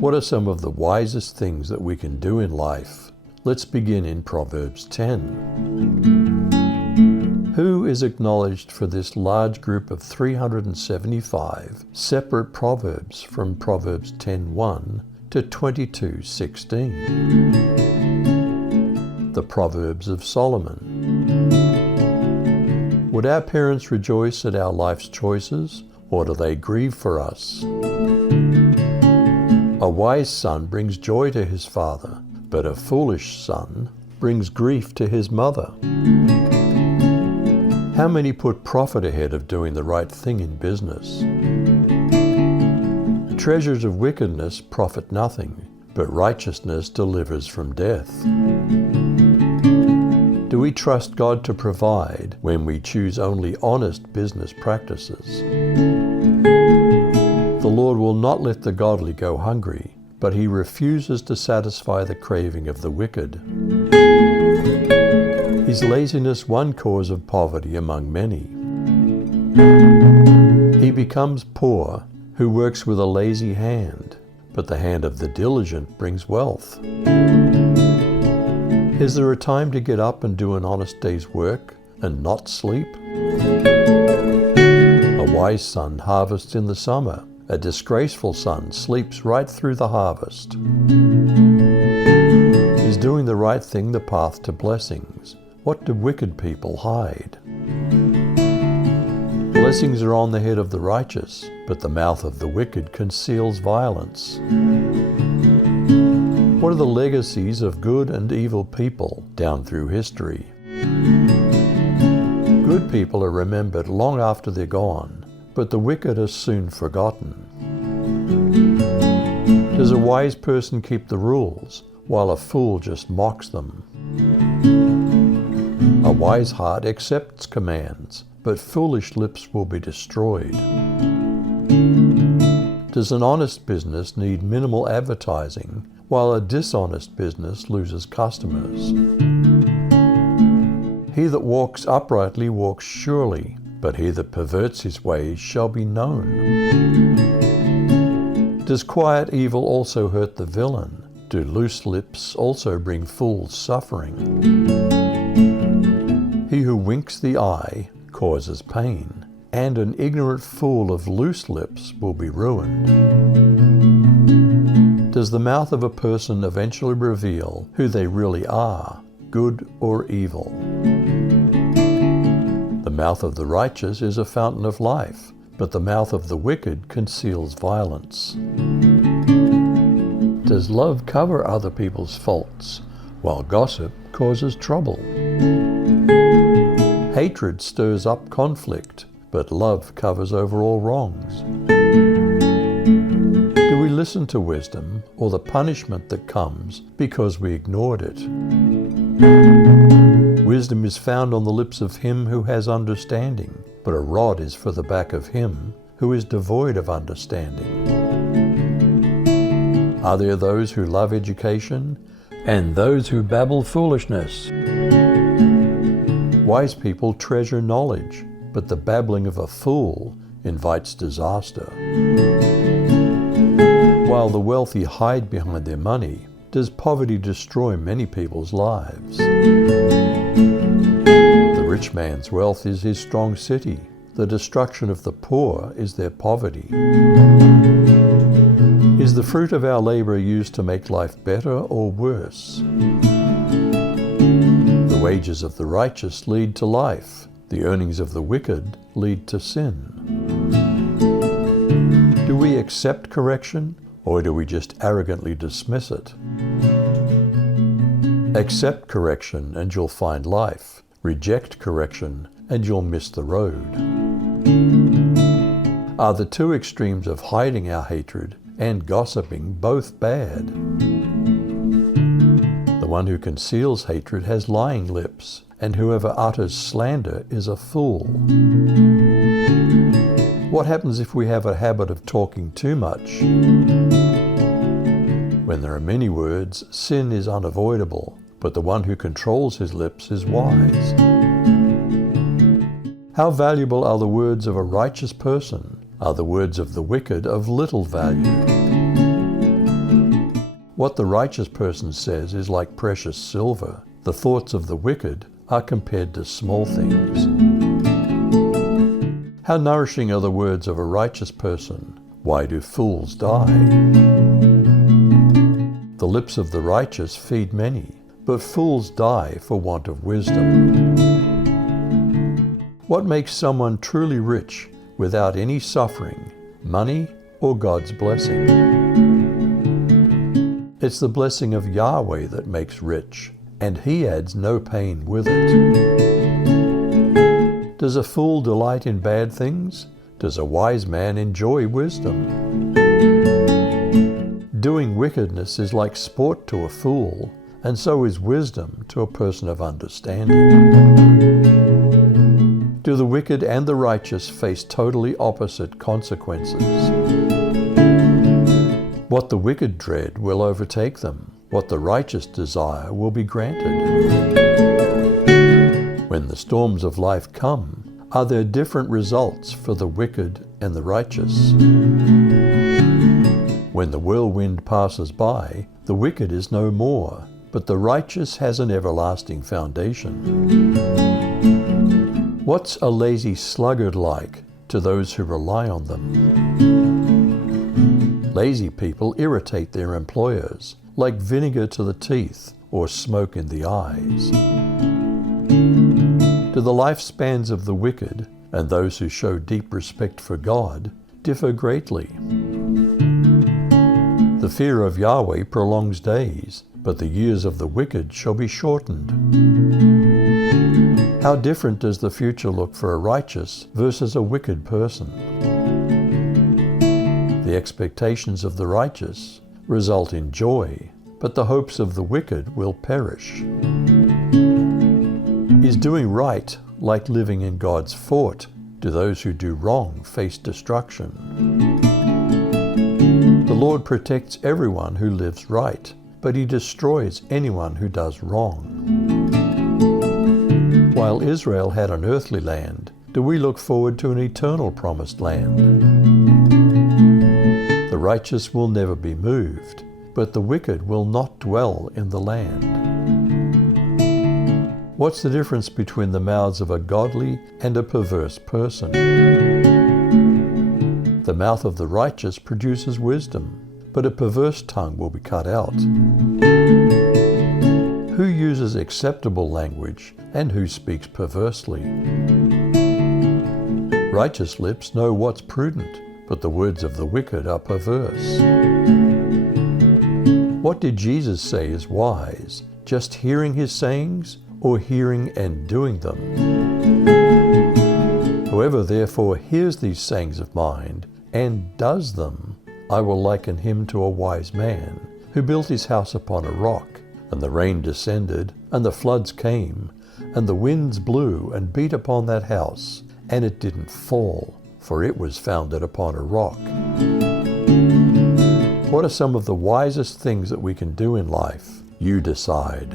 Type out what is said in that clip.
What are some of the wisest things that we can do in life? Let's begin in Proverbs 10. Who is acknowledged for this large group of 375 separate proverbs from Proverbs 10:1 to 22:16? The Proverbs of Solomon. Would our parents rejoice at our life's choices, or do they grieve for us? A wise son brings joy to his father, but a foolish son brings grief to his mother. How many put profit ahead of doing the right thing in business? Treasures of wickedness profit nothing, but righteousness delivers from death. Do we trust God to provide when we choose only honest business practices? The Lord will not let the godly go hungry, but he refuses to satisfy the craving of the wicked. Is laziness one cause of poverty among many? He becomes poor who works with a lazy hand, but the hand of the diligent brings wealth. Is there a time to get up and do an honest day's work and not sleep? A wise son harvests in the summer. A disgraceful son sleeps right through the harvest. Is doing the right thing the path to blessings? What do wicked people hide? Blessings are on the head of the righteous, but the mouth of the wicked conceals violence. What are the legacies of good and evil people down through history? Good people are remembered long after they're gone, but the wicked are soon forgotten. Does a wise person keep the rules, while a fool just mocks them? A wise heart accepts commands, but foolish lips will be destroyed. Does an honest business need minimal advertising, while a dishonest business loses customers? He that walks uprightly walks surely, but he that perverts his ways shall be known. Does quiet evil also hurt the villain? Do loose lips also bring fools suffering? He who winks the eye causes pain, and an ignorant fool of loose lips will be ruined. Does the mouth of a person eventually reveal who they really are, good or evil? The mouth of the righteous is a fountain of life, but the mouth of the wicked conceals violence. Does love cover other people's faults, while gossip causes trouble? Hatred stirs up conflict, but love covers over all wrongs. Do we listen to wisdom, or the punishment that comes because we ignored it? Wisdom is found on the lips of him who has understanding, but a rod is for the back of him who is devoid of understanding. Are there those who love education and those who babble foolishness? Wise people treasure knowledge, but the babbling of a fool invites disaster. While the wealthy hide behind their money, does poverty destroy many people's lives? The rich man's wealth is his strong city. The destruction of the poor is their poverty. Is the fruit of our labor used to make life better or worse? The wages of the righteous lead to life. The earnings of the wicked lead to sin. Do we accept correction, or do we just arrogantly dismiss it? Accept correction and you'll find life. Reject correction and you'll miss the road. Are the two extremes of hiding our hatred and gossiping both bad? The one who conceals hatred has lying lips, and whoever utters slander is a fool. What happens if we have a habit of talking too much? When there are many words, sin is unavoidable, but the one who controls his lips is wise. How valuable are the words of a righteous person? Are the words of the wicked of little value? What the righteous person says is like precious silver. The thoughts of the wicked are compared to small things. How nourishing are the words of a righteous person. Why do fools die? The lips of the righteous feed many, but fools die for want of wisdom. What makes someone truly rich without any suffering, money, or God's blessing? It's the blessing of Yahweh that makes rich, and He adds no pain with it. Does a fool delight in bad things? Does a wise man enjoy wisdom? Doing wickedness is like sport to a fool, and so is wisdom to a person of understanding. Do the wicked and the righteous face totally opposite consequences? What the wicked dread will overtake them. What the righteous desire will be granted. When the storms of life come, are there different results for the wicked and the righteous? When the whirlwind passes by, the wicked is no more, but the righteous has an everlasting foundation. What's a lazy sluggard like to those who rely on them? Lazy people irritate their employers, like vinegar to the teeth or smoke in the eyes. Do the lifespans of the wicked and those who show deep respect for God differ greatly? The fear of Yahweh prolongs days, but the years of the wicked shall be shortened. How different does the future look for a righteous versus a wicked person? The expectations of the righteous result in joy, but the hopes of the wicked will perish. Is doing right like living in God's fort? Do those who do wrong face destruction? The Lord protects everyone who lives right, but He destroys anyone who does wrong. While Israel had an earthly land, do we look forward to an eternal promised land? The righteous will never be moved, but the wicked will not dwell in the land. What's the difference between the mouths of a godly and a perverse person? The mouth of the righteous produces wisdom, but a perverse tongue will be cut out. Who uses acceptable language and who speaks perversely? Righteous lips know what's prudent, but the words of the wicked are perverse. What did Jesus say is wise? Just hearing His sayings, or hearing and doing them? Whoever therefore hears these sayings of mine and does them, I will liken him to a wise man who built his house upon a rock, and the rain descended, and the floods came, and the winds blew and beat upon that house, and it didn't fall, for it was founded upon a rock. What are some of the wisest things that we can do in life? You decide.